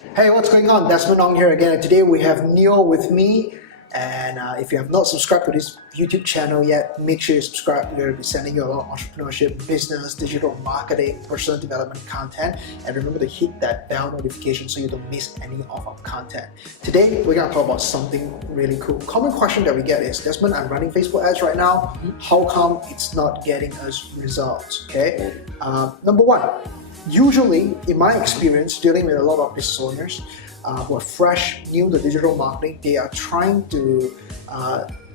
Hey, what's going on? Desmond on here again. And today we have Neil with me. And if you have not subscribed to this YouTube channel yet, make sure you subscribe. We're going to be sending you a lot of entrepreneurship, business, digital marketing, personal development content. And remember to hit that bell notification so you don't miss any of our content. Today, we're going to talk about something really cool. Common question that we get is, Desmond, I'm running Facebook ads right now. How come it's not getting us results? Okay. Number one, usually, in my experience, dealing with a lot of business owners who are fresh, new to digital marketing, they are trying to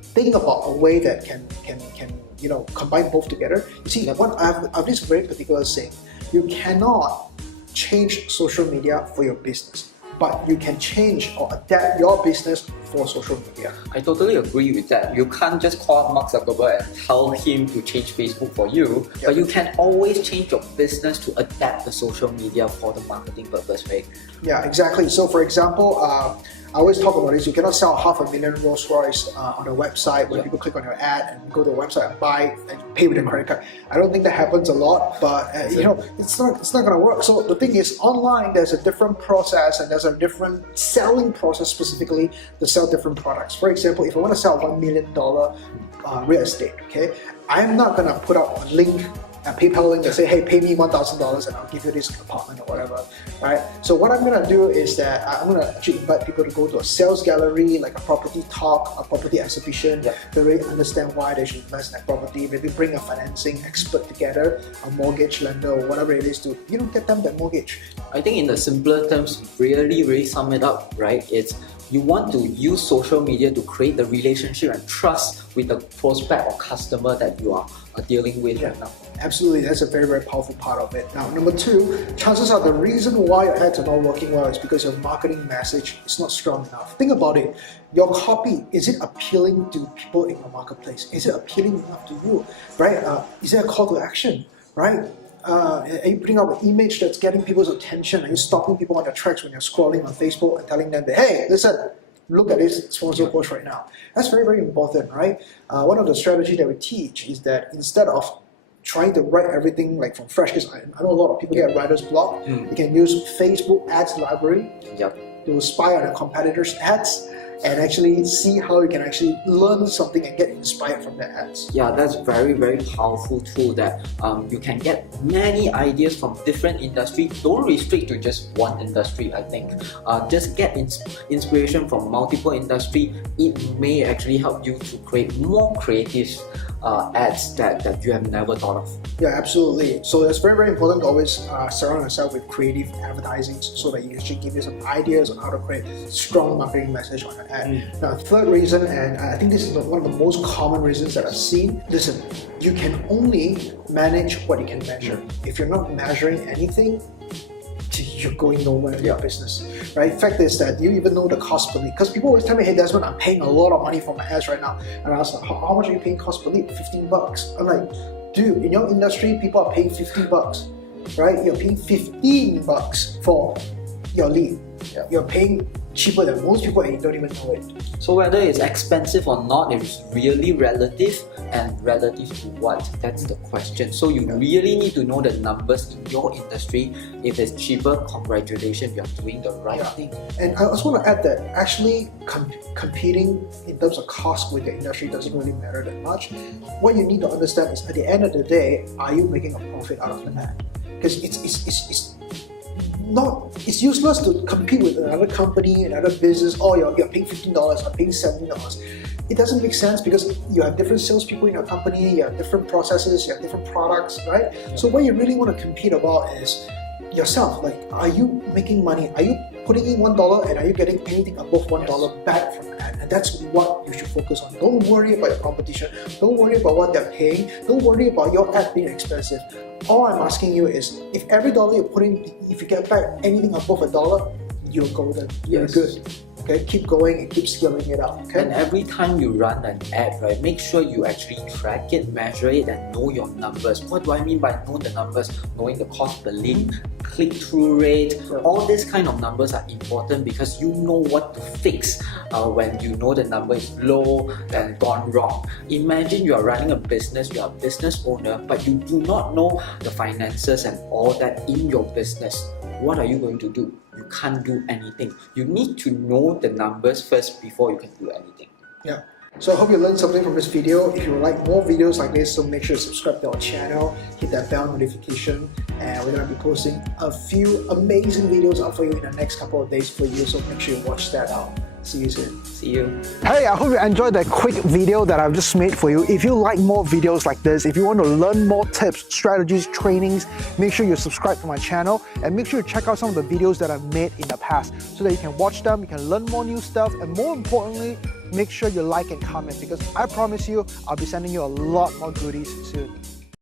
think about a way that can combine both together. You see, I have this very particular saying: you cannot change social media for your business, but you can change or adapt your business for social media. I totally agree with that. You can't just call up Mark Zuckerberg and tell him to change Facebook for you, but you can always change your business to adapt the social media for the marketing purpose, right? Yeah, exactly. So for example, I always talk about this. You cannot sell 500,000 Rolls Royce on a website when people click on your ad and go to the website and buy and pay with a credit card. I don't think that happens a lot, but it's not going to work. So the thing is, online there's a different process and there's a different selling process specifically to sell different products. For example, if I want to sell $1 million real estate, okay, I'm not going to put up a link, a PayPal link, and say, hey, pay me $1,000 and I'll give you this apartment or whatever, right? So what I'm going to do is that I'm going to actually invite people to go to a sales gallery, like a property talk, a property exhibition, to really understand why they should invest in that property. Maybe bring a financing expert together, a mortgage lender or whatever it is to, get them that mortgage. I think in the simpler terms, really sum it up, right? It's you want to use social media to create the relationship and trust with the prospect or customer that you are dealing with right now. Absolutely, that's a very powerful part of it. Now, number two, chances are the reason why your ads are not working well is because your marketing message is not strong enough. Think about it. Your copy, is it appealing to people in your marketplace? Is it appealing enough to you, right? Is there a call to action, right? Are you putting up an image that's getting people's attention? Are you stopping people on their tracks when you're scrolling on Facebook and telling them that, hey, listen, look at this sponsor post right now? That's very important, right? One of the strategies that we teach is that instead of trying to write everything like from fresh, because I know a lot of people get writer's block, you can use Facebook ads library to spy on your competitors' ads and actually see how you can actually learn something and get inspired from the ads. Yeah, that's very powerful tool that you can get many ideas from different industries. Don't restrict to just one industry, I think. Just get inspiration from multiple industry. It may actually help you to create more creative ads that you have never thought of. Yeah, absolutely. So it's very important to always surround yourself with creative advertising so that you can actually give you some ideas on how to create strong marketing message on your ad. Now, third reason, and I think this is one of the most common reasons that I've seen, listen, you can only manage what you can measure. If you're not measuring anything, you're going nowhere in your business, right? Fact is that you even know the cost per lead, because people always tell me, hey Desmond, I'm paying a lot of money for my ads right now, and I was like, how much are you paying cost per lead? $15. I'm like, dude, in your industry, people are paying $15, right? You're paying $15 for your lead. You're paying cheaper than most people and you don't even know it. So whether it's expensive or not, it's really relative, and relative to what? That's the question. So you really need to know the numbers in your industry. If it's cheaper, congratulations, you're doing the right thing. And I also want to add that actually competing in terms of cost with the industry doesn't really matter that much. What you need to understand is at the end of the day, are you making a profit out of the ad? Because it's useless to compete with another company, another business. Oh, you're paying $15, I'm paying $70. It doesn't make sense because you have different salespeople in your company, you have different processes, you have different products, right? So what you really want to compete about is yourself. Like, are you making money? Are you putting in $1 and are you getting anything above $1 back from the ad? And that's what you should focus on. Don't worry about your competition. Don't worry about what they're paying. Don't worry about your ad being expensive. All I'm asking you is, if every dollar you put in, if you get back anything above $1, you're golden. You're good. Okay, keep going and keep scaling it up. Okay. And every time you run an ad, right, make sure you actually track it, measure it, and know your numbers. What do I mean by know the numbers? Knowing the cost per link, click-through rate, all these kind of numbers are important because you know what to fix when you know the number is low and gone wrong. Imagine you are running a business, you are a business owner, but you do not know the finances and all that in your business. What are you going to do? you can't do anything. You need to know the numbers first before you can do anything. Yeah. So I hope you learned something from this video. If you would like more videos like this, so make sure to subscribe to our channel, hit that bell notification, and we're going to be posting a few amazing videos up for you in the next couple of days for you, so make sure you watch that out. See you soon. See you. Hey, I hope you enjoyed that quick video that I've just made for you. If you like more videos like this, if you want to learn more tips, strategies, trainings, make sure you subscribe to my channel and make sure you check out some of the videos that I've made in the past so that you can watch them, you can learn more new stuff, and more importantly, make sure you like and comment, because I promise you, I'll be sending you a lot more goodies soon.